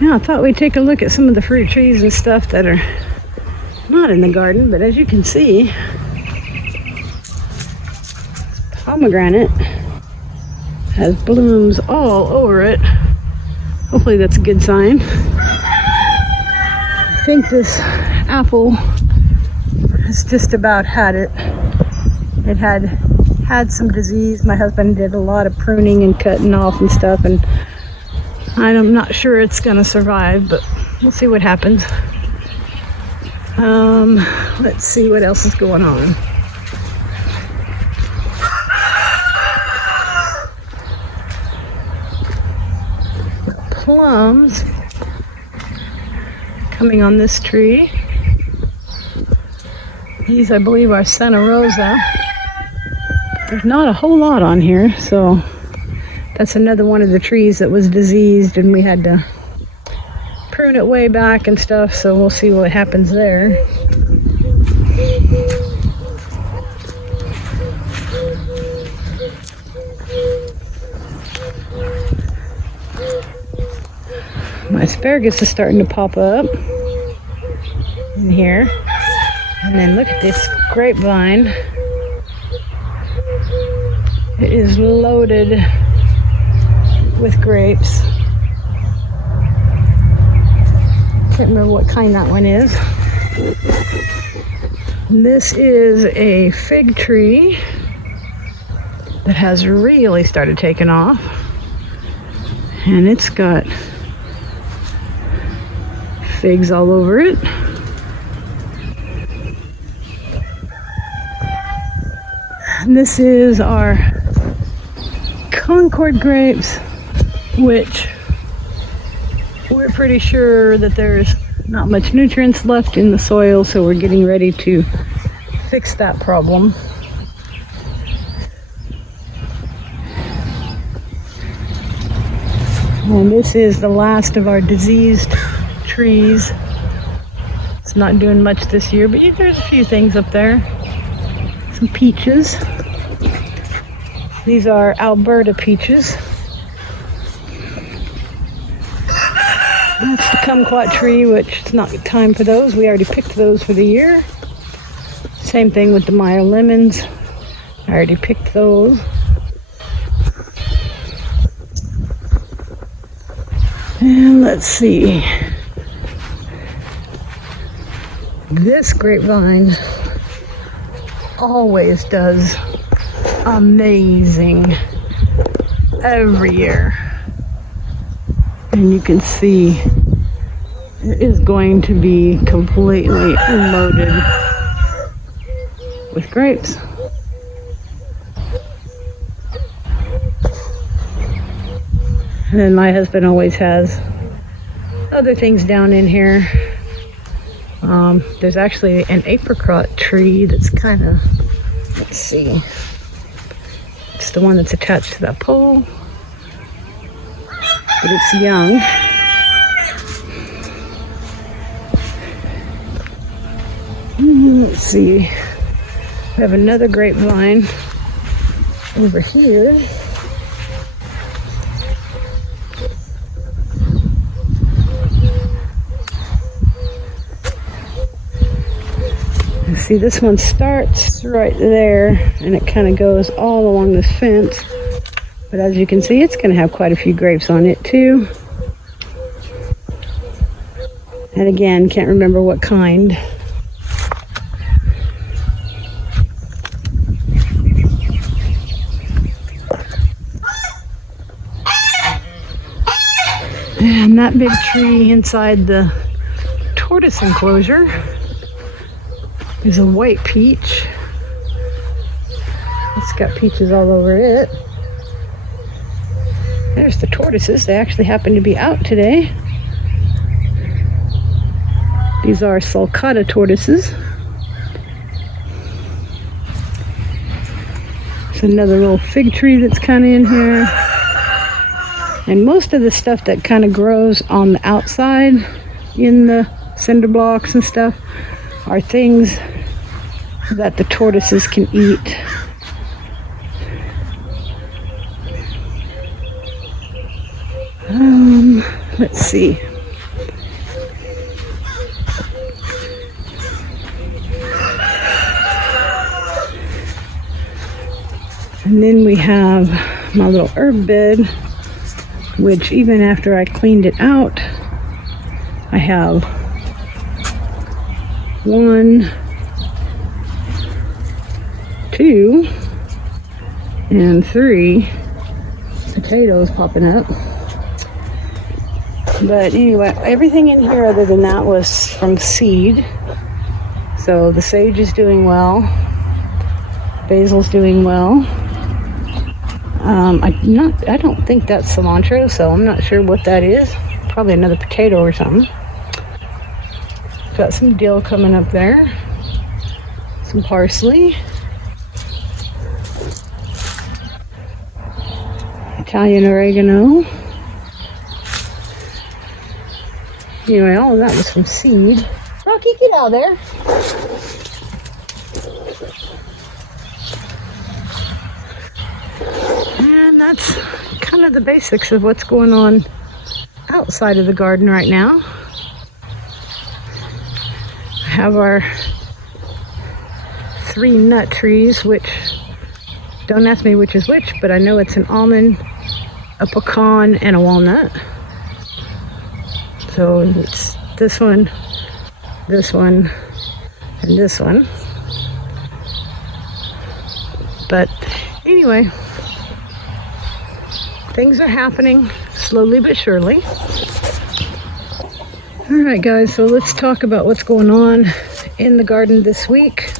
Now I thought we'd take a look at some of the fruit trees and stuff that are not in the garden, but as you can see, pomegranate has blooms all over it. Hopefully that's a good sign. I think this apple has just about had it. It had some disease. My husband did a lot of pruning and cutting off and stuff, and I'm not sure it's gonna survive, but we'll see what happens. Let's see what else is going on. Plums coming on this tree. These, I believe, are Santa Rosa. There's not a whole lot on here, so that's another one of the trees that was diseased, and we had to prune it way back and stuff, so we'll see what happens there. My asparagus is starting to pop up in here. And then look at this grapevine. It is loaded with grapes. Can't remember what kind that one is. This is a fig tree that has really started taking off. And it's got figs all over it. And this is our Concord grapes, which we're pretty sure that there's not much nutrients left in the soil, so we're getting ready to fix that problem. And this is the last of our diseased trees. It's not doing much this year, but there's a few things up there. Some peaches. These are Alberta peaches. That's the kumquat tree, which it's not time for those. We already picked those for the year. Same thing with the Maya lemons. I already picked those. And let's see. This grapevine always does amazing every year. And you can see it is going to be completely loaded with grapes. And then my husband always has other things down in here. There's actually an apricot tree that's kind of, let's see, it's the one that's attached to that pole, but it's young. Let's see, we have another grapevine over here. See, this one starts right there and it kind of goes all along this fence, but as you can see, it's going to have quite a few grapes on it too. And again, can't remember what kind. And that big tree inside the tortoise enclosure is a white peach. It's got peaches all over it. There's the tortoises. They actually happen to be out today. These are sulcata tortoises. There's another little fig tree that's kind of in here. And most of the stuff that kind of grows on the outside in the cinder blocks and stuff are things that the tortoises can eat. Let's see. And then we have my little herb bed, which even after I cleaned it out, I have 1, 2, and 3 potatoes popping up. But anyway, everything in here other than that was from seed. So the sage is doing well. Basil's doing well. I don't think that's cilantro, so I'm not sure what that is. Probably another potato or something. Got some dill coming up there. Some parsley. Italian oregano. Anyway, all of that was from seed. Rocky, get out of there. And that's kind of the basics of what's going on outside of the garden right now. I have our 3 nut trees, which, don't ask me which is which, but I know it's an almond, a pecan, and a walnut. So it's this one, and this one. But anyway, things are happening slowly but surely. Alright guys, so let's talk about what's going on in the garden this week.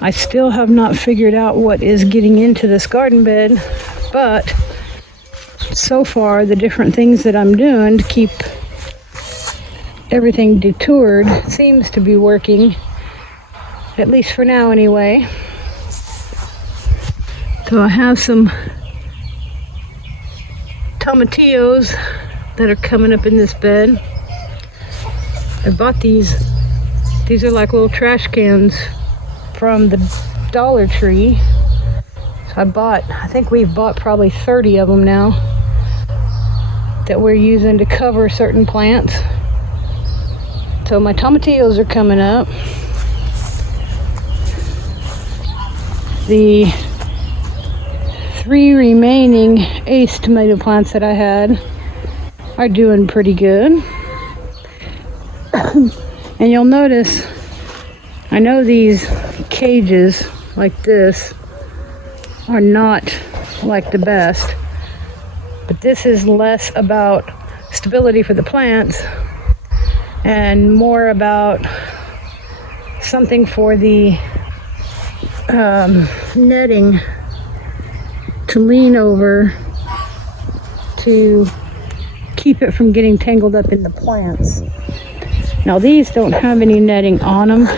I still have not figured out what is getting into this garden bed, but so far the different things that I'm doing to keep everything detoured seems to be working, at least for now anyway. So I have some tomatillos that are coming up in this bed. I bought these are like little trash cans from the Dollar Tree. So I think we've bought probably 30 of them now that we're using to cover certain plants. So my tomatillos are coming up. The 3 remaining ace tomato plants that I had are doing pretty good. And you'll notice, I know these cages like this are not like the best, but this is less about stability for the plants and more about something for the netting to lean over to keep it from getting tangled up in the plants. Now these don't have any netting on them.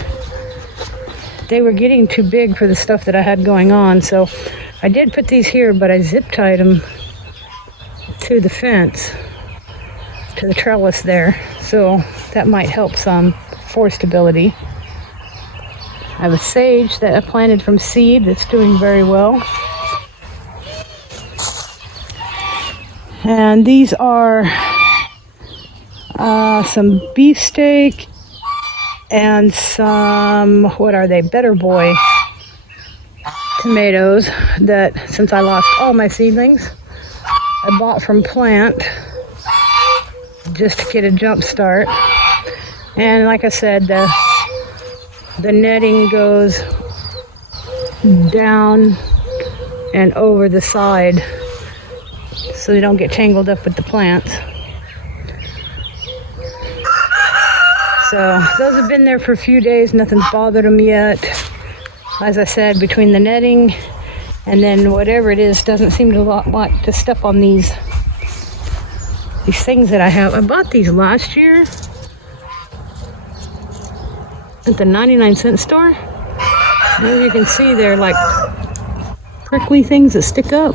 They were getting too big for the stuff that I had going on, so I did put these here, but I zip tied them to the fence, to the trellis there, so that might help some for stability. I have a sage that I planted from seed that's doing very well. And these are some beefsteak and some, what are they, Better Boy tomatoes that, since I lost all my seedlings, I bought from plant just to get a jump start. And like I said, the netting goes down and over the side so they don't get tangled up with the plants. So those have been there for a few days. Nothing's bothered them yet. As I said, between the netting and then whatever it is, doesn't seem to like to step on these things that I have. I bought these last year at the 99-cent store. As you can see, they're like prickly things that stick up.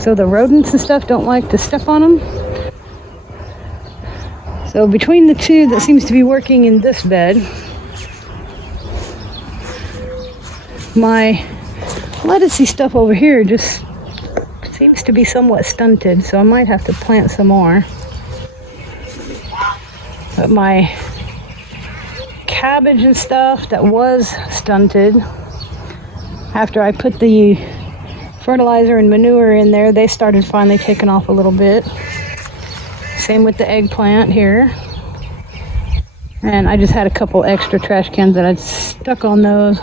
So the rodents and stuff don't like to step on them. So between the two that seems to be working in this bed, my lettucey stuff over here just seems to be somewhat stunted, so I might have to plant some more. But my cabbage and stuff that was stunted, after I put the fertilizer and manure in there, they started finally taking off a little bit. Same with the eggplant here. And I just had a couple extra trash cans that I stuck on those.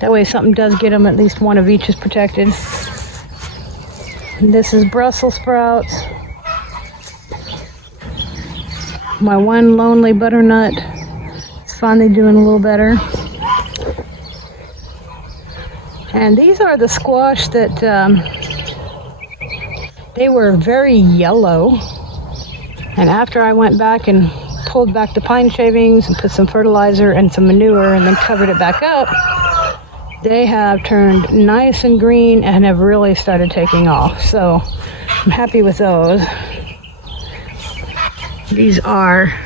That way if something does get them, at least one of each is protected. And this is Brussels sprouts. My one lonely butternut is finally doing a little better. And these are the squash that they were very yellow. And after I went back and pulled back the pine shavings and put some fertilizer and some manure and then covered it back up, they have turned nice and green and have really started taking off. So I'm happy with those. These are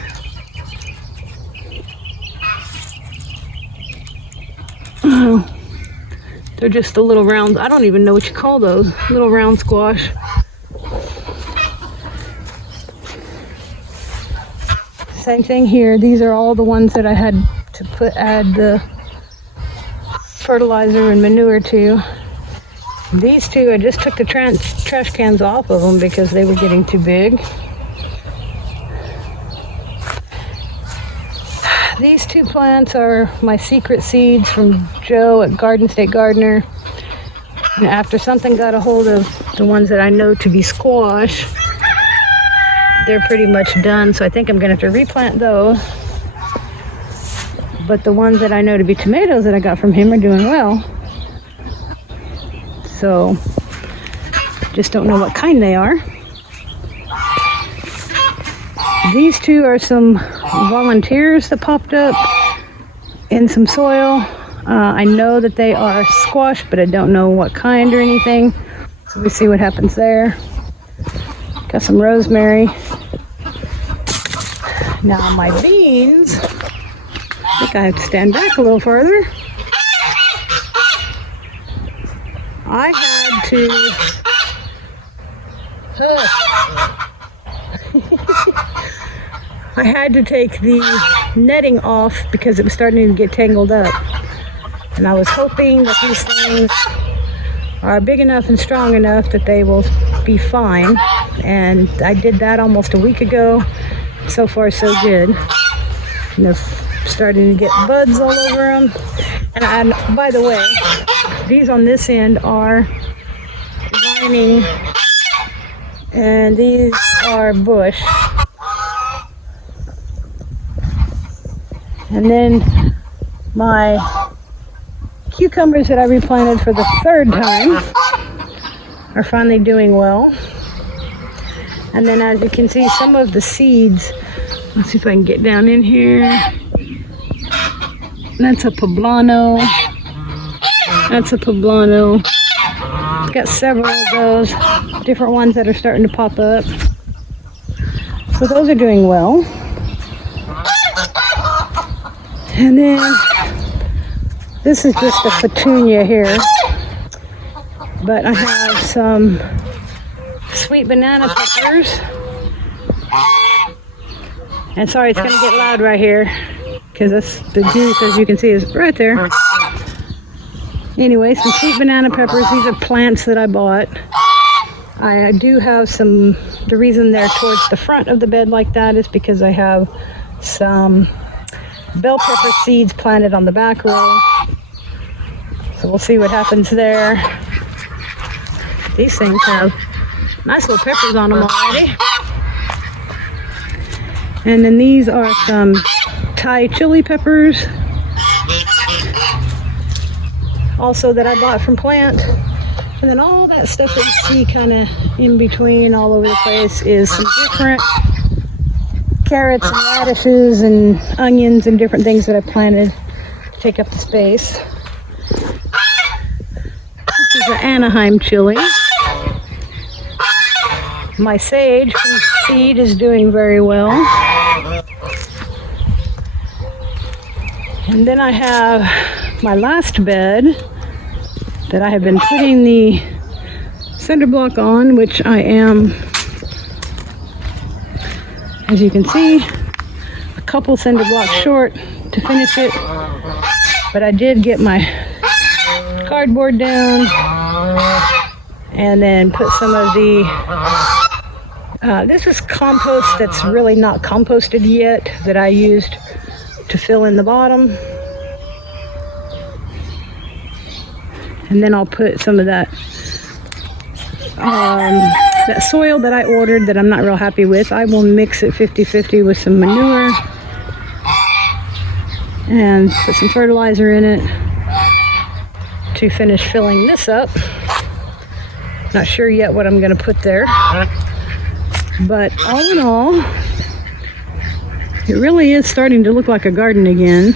they're just the little round, I don't even know what you call those, little round squash. Same thing here. These are all the ones that I had to add the fertilizer and manure to. These two, I just took the trash cans off of them because they were getting too big. These two plants are my secret seeds from Joe at Garden State Gardener. And after something got a hold of the ones that I know to be squash, they're pretty much done. So I think I'm going to have to replant those. But the ones that I know to be tomatoes that I got from him are doing well. So just don't know what kind they are. These two are some volunteers that popped up in some soil. I know that they are squash, but I don't know what kind or anything. So we see what happens there. Got some rosemary. Now my beans, I think I have to stand back a little further. I had to I had to take the netting off because it was starting to get tangled up. And I was hoping that these things are big enough and strong enough that they will be fine. And I did that almost a week ago. So far, so good. And they're starting to get buds all over them. And by the way, these on this end are vining, and these are bush. And then my cucumbers that I replanted for the third time are finally doing well. And then as you can see, some of the seeds, let's see if I can get down in here. That's a poblano. That's a poblano. Got several of those different ones that are starting to pop up. So those are doing well. And then this is just a petunia here. But I have some sweet banana peppers. And sorry, it's going to get loud right here because that's the juice, as you can see, is right there. Anyway, some sweet banana peppers. These are plants that I bought. I do have some, the reason they're towards the front of the bed like that is because I have some bell pepper seeds planted on the back row. So we'll see what happens there. These things have nice little peppers on them already. And then these are some Thai chili peppers. Also that I bought from Plant. And then all that stuff that you see kind of in between all over the place is some different carrots and radishes and onions and different things that I planted to take up the space. This is an Anaheim chili. My sage from seed is doing very well. And then I have my last bed that I have been putting the cinder block on, which I am, as you can see, a couple cinder blocks short to finish it. But I did get my cardboard down, and then put some of the, this is compost that's really not composted yet that I used to fill in the bottom. And then I'll put some of that that soil that I ordered that I'm not real happy with. I will mix it 50-50 with some manure and put some fertilizer in it to finish filling this up. Not sure yet what I'm going to put there, but all in all, it really is starting to look like a garden again.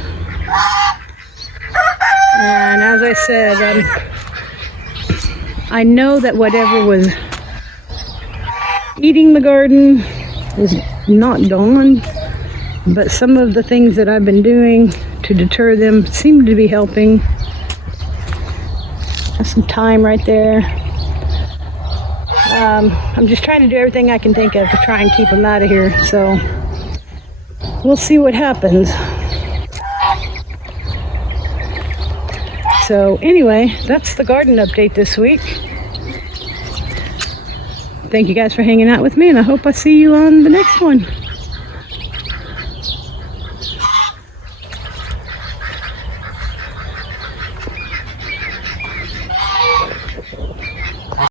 And as I said, I know that whatever was eating the garden is not gone, but some of the things that I've been doing to deter them seem to be helping. That's some thyme right there. I'm just trying to do everything I can think of to try and keep them out of here, so we'll see what happens. So anyway, that's the garden update this week. Thank you guys for hanging out with me, and I hope I see you on the next one.